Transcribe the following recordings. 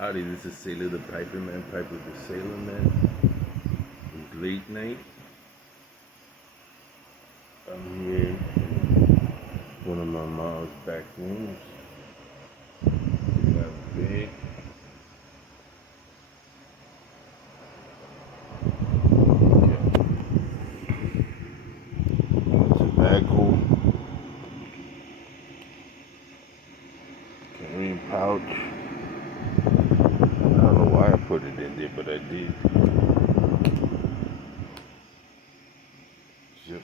Howdy, this is Sailor the Piper Man, Piper the Sailor Man. It's late night. I'm here in one of my mom's back rooms. We got a bed. Tobacco. Carrying pouch. I don't know why I put it in there, but I did. Yep.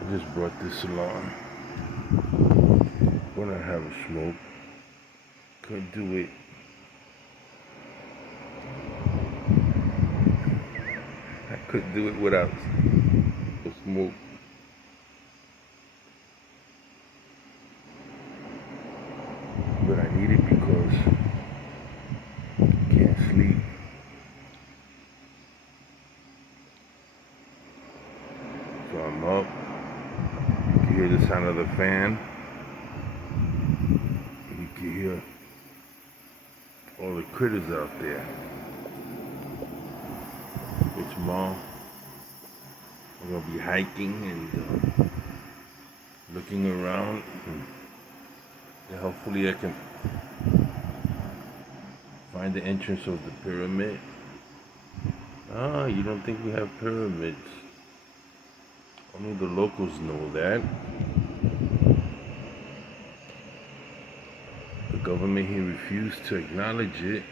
I just brought this along. Wanna have a smoke. Couldn't do it. I couldn't do it without the smoke. But I need it because I can't sleep. So I'm up. You can hear the sound of the fan. You can hear all the critters out there. It's tomorrow. I'm gonna be hiking and looking around. And hopefully I can find the entrance of the pyramid. Ah, you don't think we have pyramids? Only the locals know that. The government here refused to acknowledge it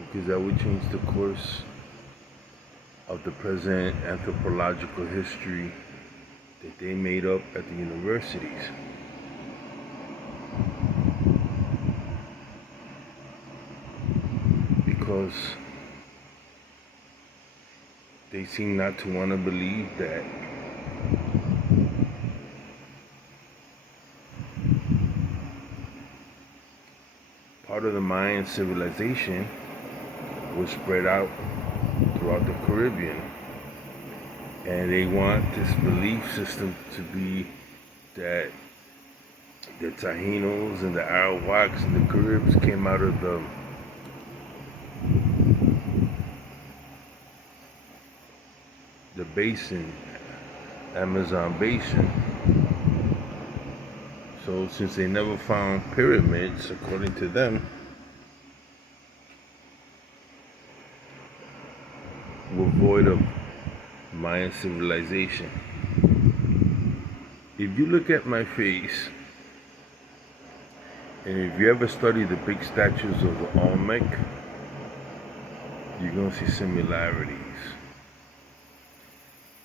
because that would change the course of the present anthropological history that they made up at the universities. Because they seem not to want to believe that part of the Mayan civilization was spread out throughout the Caribbean. And they want this belief system to be that the Taínos and the Arawaks and the Caribs came out of the basin, Amazon basin. So since they never found pyramids, according to them, we're void of Mayan civilization. If you look at my face, and if you ever study the big statues of the Olmec, you're gonna see similarities.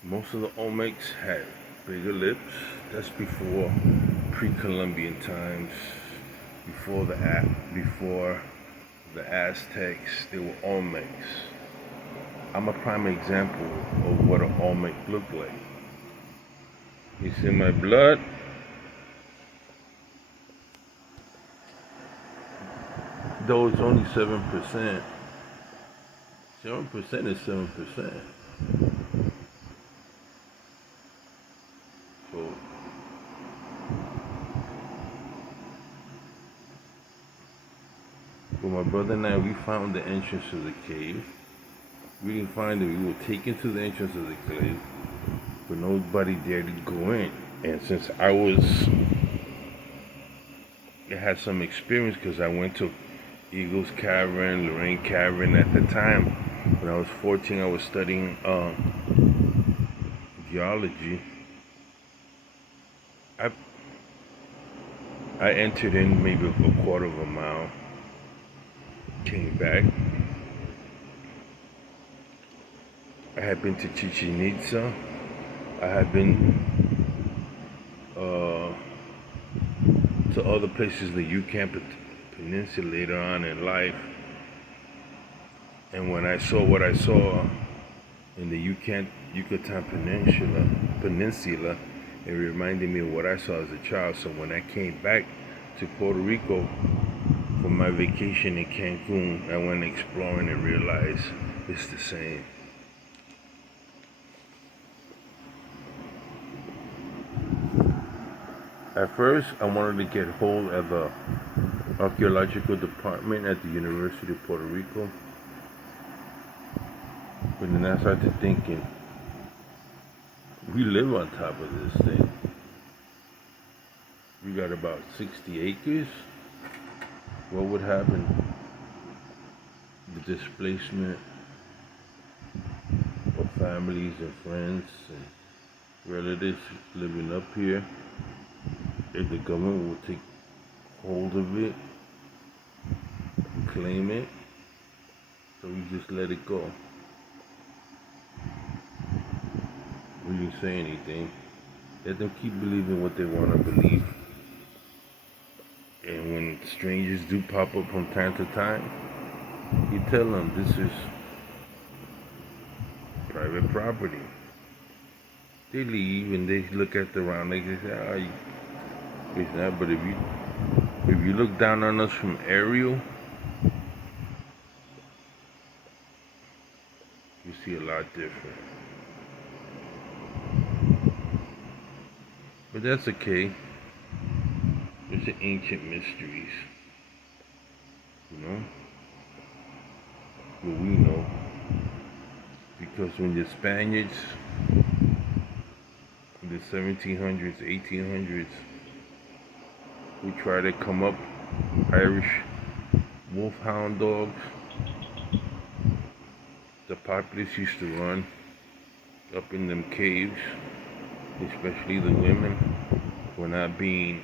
Most of the Olmecs had bigger lips. That's before pre-Columbian times, before the Aztecs. They were Olmecs. I'm a prime example of what an Olmec looked like. You see my blood? Though it's only 7%. 7% is 7%. So my brother and I, we found the entrance to the cave. We didn't find it. We were taken to the entrance of the cave, but nobody dared to go in. And since I had some experience because I went to Eagles Cavern, Lorraine Cavern at the time. When I was 14, I was studying geology. I entered in maybe a quarter of a mile, came back. I had been to Chichen Itza. I had been to other places in the Yucatan Peninsula later on in life. And when I saw what I saw in the Yucatan Peninsula, it reminded me of what I saw as a child. So when I came back to Puerto Rico for my vacation in Cancun, I went exploring and realized it's the same. At first, I wanted to get hold of the archaeological department at the University of Puerto Rico, but then I started thinking, we live on top of this thing. We got about 60 acres. What would happen? The displacement of families and friends and relatives living up here. If the government will take hold of it, claim it, so we just let it go. We didn't say anything. Let them keep believing what they want to believe. And when strangers do pop up from time to time, you tell them this is private property. They leave and they look at the round, they say, it's not. But if you look down on us from aerial, you see a lot different. But that's okay. It's the ancient mysteries, what we know. Because when the Spaniards, in the 1700s, 1800s, we try to come up, Irish wolfhound dogs, the populace used to run up in them caves, especially the women were not being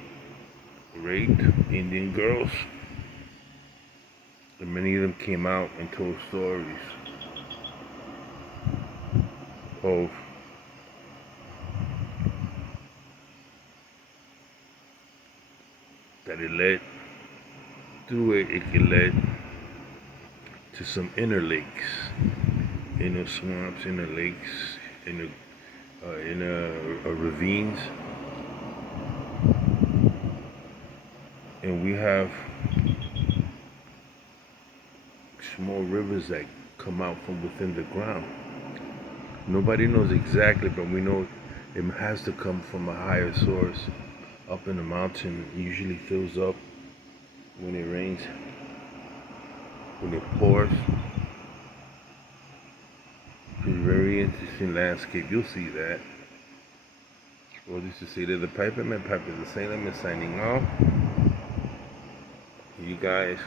raped, Indian girls, and many of them came out and told stories of that it led through it could lead to some inner lakes, inner swamps, inner lakes, inner ravines, and we have small rivers that come out from within the ground. Nobody knows exactly, but we know it has to come from a higher source up in the mountain. It usually fills up when it rains, when it pours. It's a very interesting landscape. You'll see that. Well, this is say that the Piper Man, Piper the Salem is signing off. You guys.